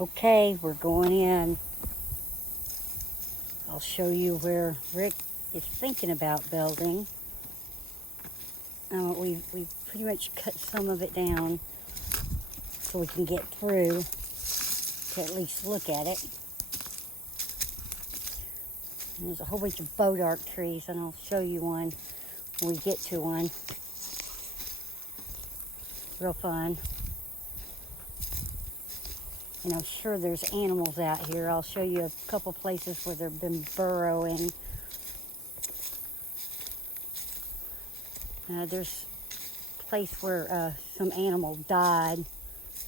Okay, we're going in. I'll show you where Rick is thinking about building. We pretty much cut some of it down so we can get through to at least look at it. And there's a whole bunch of bodark trees, and I'll show you one when we get to one. Real fun. And I'm sure there's animals out here. I'll show you a couple places where they've been burrowing. There's a place where some animal died.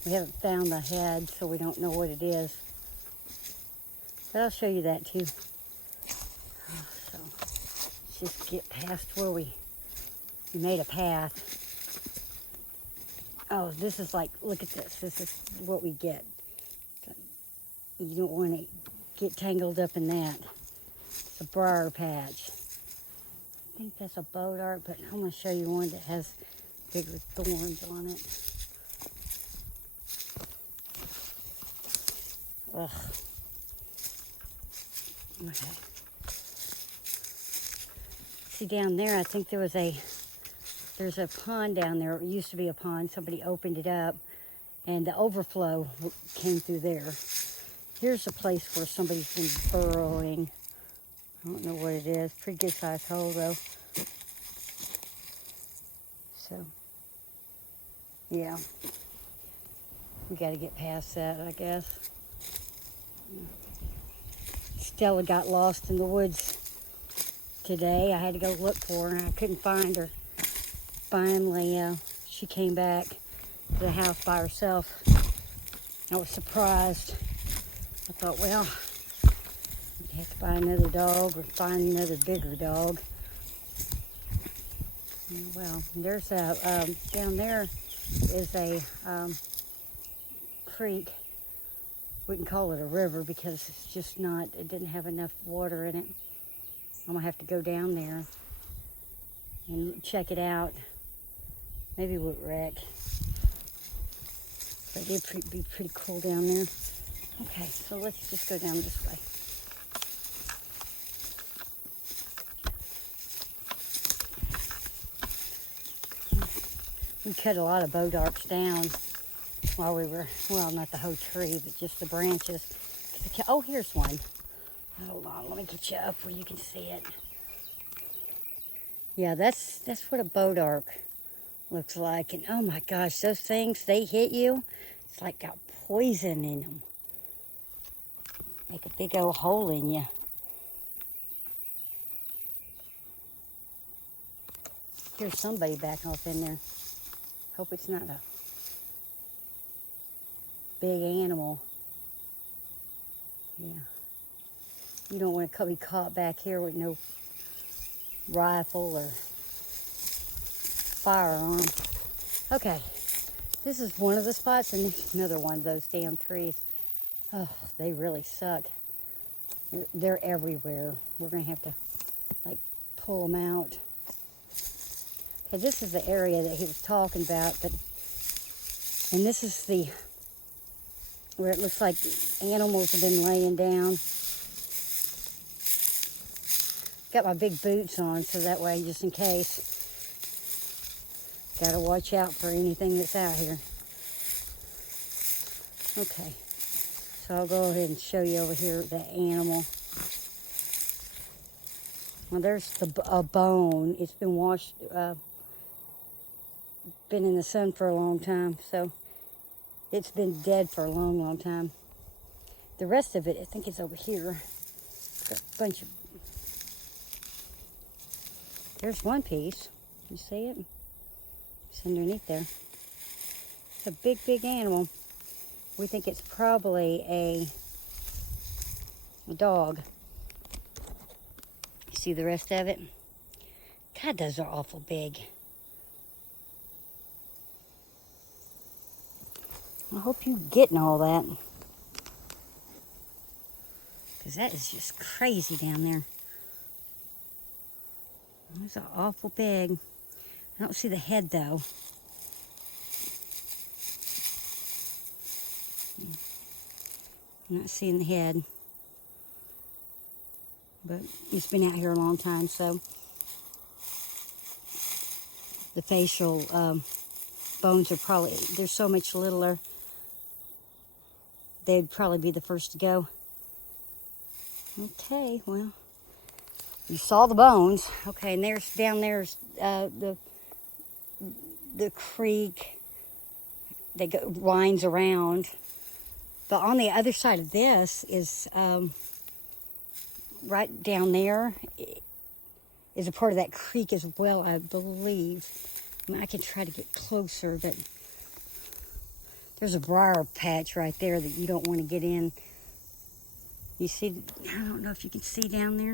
We haven't found the head, so we don't know what it is. But I'll show you that too. So let's just get past where we made a path. Oh, this is like, look at this. This is what we get. You don't want to get tangled up in that. It's a briar patch. I think that's a bodark, but I'm going to show you one that has bigger thorns on it. Ugh. Okay. See down there, I think there's a pond down there. It used to be a pond. Somebody opened it up, and the overflow came through there. Here's a place where somebody's been burrowing. I don't know what it is. Pretty good sized hole though. So, yeah. We got to get past that, I guess. Stella got lost in the woods today. I had to go look for her. I couldn't find her. Finally, she came back to the house by herself. I was surprised. I thought, well, I'd have to buy another dog or find another bigger dog. Well, there's down there is a creek. We can call it a river because it's just not, it didn't have enough water in it. I'm gonna have to go down there and check it out. Maybe with Rick. But it'd be pretty cool down there. Okay, so let's just go down this way. We cut a lot of bodarks down while we were, well, not the whole tree, but just the branches. Oh, here's one. Hold on, let me get you up where you can see it. Yeah, that's what a bodark looks like. And oh my gosh, those things, they hit you. It's like got poison in them. Make a big old hole in you. Here's somebody back off in there. Hope it's not a big animal. Yeah. You don't want to be caught back here with no rifle or firearm. Okay. This is one of the spots, and there's another one of those damn trees. Oh, they really suck. They're everywhere. We're going to have to, like, pull them out. Okay, this is the area that he was talking about, and this is where it looks like animals have been laying down. Got my big boots on, so that way, just in case. Got to watch out for anything that's out here. Okay. So I'll go ahead and show you over here the animal. Well, there's a bone. It's been washed, been in the sun for a long time, so it's been dead for a long, long time. The rest of it, I think it's over here. Got a bunch of. There's one piece. You see it? It's underneath there. It's a big, big animal. We think it's probably a dog. You see the rest of it? God, those are awful big. I hope you're getting all that. Because that is just crazy down there. Those are awful big. I don't see the head though. I'm not seeing the head. But it's been out here a long time, so the facial bones are probably, they're so much littler. They'd probably be the first to go. Okay, well, you saw the bones. Okay, and there's down there's the creek that winds around. But on the other side of this is right down there is a part of that creek as well, I believe. I mean, I can try to get closer, but there's a briar patch right there that you don't want to get in. You see, I don't know if you can see down there.